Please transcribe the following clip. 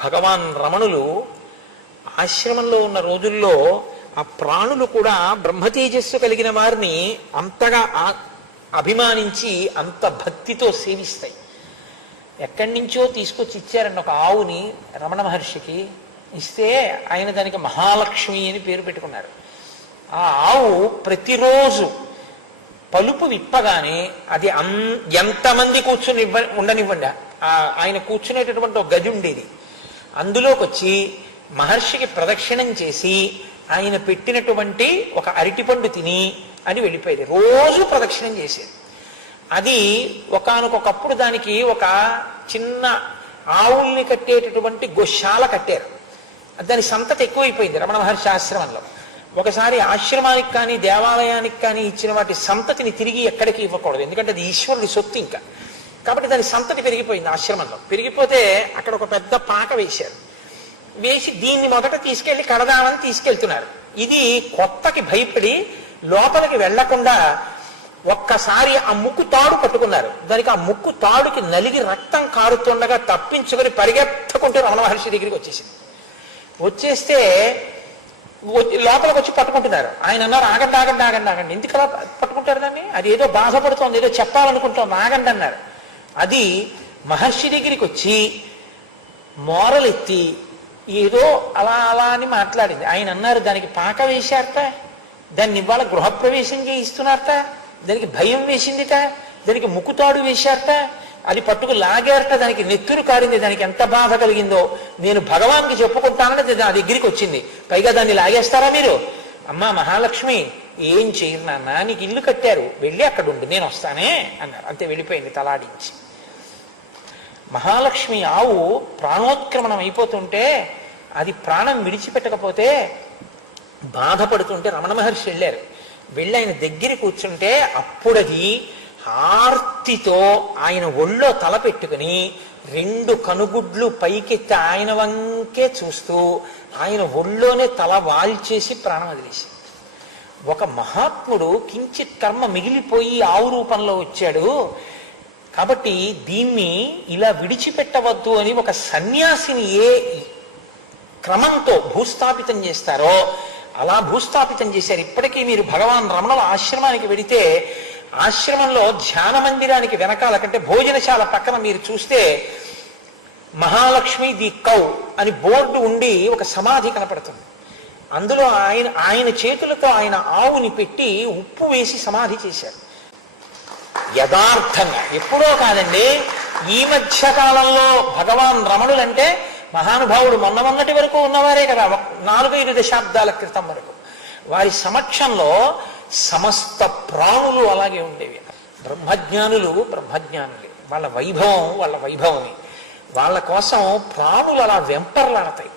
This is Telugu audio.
భగవాన్ రమణులు ఆశ్రమంలో ఉన్న రోజుల్లో ఆ ప్రాణులు కూడా బ్రహ్మతేజస్సు కలిగిన వారిని అంతగా అభిమానించి అంత భక్తితో సేవిస్తాయి. ఎక్కడి నుంచో తీసుకొచ్చి ఇచ్చారండి ఒక ఆవుని రమణ మహర్షికి. ఇస్తే ఆయన దానికి మహాలక్ష్మి అని పేరు పెట్టుకున్నారు. ఆ ఆవు ప్రతిరోజు పలుపు విప్పగానే అది ఎంతమంది కూర్చుని ఉండనివ్వండి, ఆయన కూర్చునేటటువంటి ఒక గది ఉండేది. అందులోకి వచ్చి మహర్షికి ప్రదక్షిణం చేసి ఆయన పెట్టినటువంటి ఒక అరటిపండు తిని అని వెళ్ళిపోయేది. రోజు ప్రదక్షిణం చేసేది. అది ఒకానొకప్పుడు దానికి ఒక చిన్న ఆవుల్ని కట్టేటటువంటి గోశాల కట్టారు. దాని సంతతి ఎక్కువైపోయింది రమణ మహర్షి ఆశ్రమంలో. ఒకసారి ఆశ్రమానికి కానీ దేవాలయానికి కానీ ఇచ్చిన వాటి సంతతిని తిరిగి ఎక్కడికి ఇవ్వకూడదు, ఎందుకంటే అది ఈశ్వరుడి సొత్తు ఇంకా. కాబట్టి దాని సంతతి పెరిగిపోయింది ఆశ్రమంలో. పెరిగిపోతే అక్కడ ఒక పెద్ద పాక వేశారు. వేసి దీన్ని మొదట తీసుకెళ్లి కడదామని తీసుకెళ్తున్నారు. ఇది కొత్తకి భయపడి లోపలికి వెళ్లకుండా ఒక్కసారి ఆ ముక్కు తాడు పట్టుకున్నారు. దానికి ఆ ముక్కు తాడుకి నలిగి రక్తం కారుతుండగా తప్పించుకొని పరిగెత్తకుంటూ రమణ మహర్షి దగ్గరికి వచ్చేసింది. వచ్చేస్తే లోపలికి వచ్చి పట్టుకుంటున్నారు. ఆయన అన్నారు, ఆగండి ఆగండి ఆగండి ఆగండి. ఎందుకు అలా పట్టుకుంటారు దాన్ని? అది ఏదో బాధపడుతోంది, ఏదో చెప్పాలనుకుంటోంది, ఆగండి అన్నారు. అది మహర్షి దగ్గరికి వచ్చి మోరలెత్తి ఏదో అలా అలా అని మాట్లాడింది. ఆయన అన్నారు, దానికి పాక వేశారట, దాన్ని ఇవాళ గృహప్రవేశం చేయిస్తున్నారట, దానికి భయం వేసిందిట, దానికి ముక్కుతాడు వేశారట, అది పట్టుకు లాగారట, దానికి నెత్తురు కారింది, దానికి ఎంత బాధ కలిగిందో నేను భగవాన్కి చెప్పుకుంటానని నా దగ్గరికి వచ్చింది. పైగా దాన్ని లాగేస్తారా మీరు? అమ్మా మహాలక్ష్మి, ఏం చేయరు నాన్న, నీకు ఇల్లు కట్టారు, వెళ్ళి అక్కడ ఉండు, నేను వస్తానే అన్నారు. అంతే, వెళ్ళిపోయింది తలాడించి. మహాలక్ష్మి ఆవు ప్రాణోత్క్రమణం అయిపోతుంటే అది ప్రాణం విడిచిపెట్టకపోతే బాధపడుతుంటే రమణ మహర్షి వెళ్ళారు. వెళ్ళి ఆయన దగ్గర కూర్చుంటే అప్పుడది ఆర్తితో ఆయన ఒళ్ళో తల పెట్టుకుని 2 కనుగుడ్లు పైకెత్తి ఆయన వంకే చూస్తూ ఆయన ఒళ్ళోనే తల వాల్చేసి ప్రాణం వదిలేసి. ఒక మహాత్ముడు కించిత్ కర్మ మిగిలిపోయి ఆవు రూపంలో వచ్చాడు కాబట్టి దీన్ని ఇలా విడిచిపెట్టవద్దు అని ఒక సన్యాసిని ఏ క్రమంతో భూస్థాపితం చేస్తారో అలా భూస్థాపితం చేశారు. ఇప్పటికీ మీరు భగవాన్ రమణుల ఆశ్రమానికి వెడితే ఆశ్రమంలో ధ్యాన మందిరానికి వెనకాల కంటే భోజనశాల పక్కన మీరు చూస్తే మహాలక్ష్మి ది కౌ అని బోర్డు ఉండి ఒక సమాధి కనపడుతుంది. అందులో ఆయన చేతులతో ఆయన ఆవుని పెట్టి ఉప్పు వేసి సమాధి చేశారు. యథార్థంగా ఎప్పుడో కాదండి, ఈ మధ్య కాలంలో భగవాన్ రమణులంటే మహానుభావుడు మొన్నటి వరకు ఉన్నవారే కదా, 4-5 దశాబ్దాల క్రితం వరకు. వారి సమక్షంలో సమస్త ప్రాణులు అలాగే ఉండేవి. బ్రహ్మజ్ఞానులే, వాళ్ళ వైభవమే. వాళ్ళ కోసం ప్రాణులు అలా వెంపర్లాడతాయి.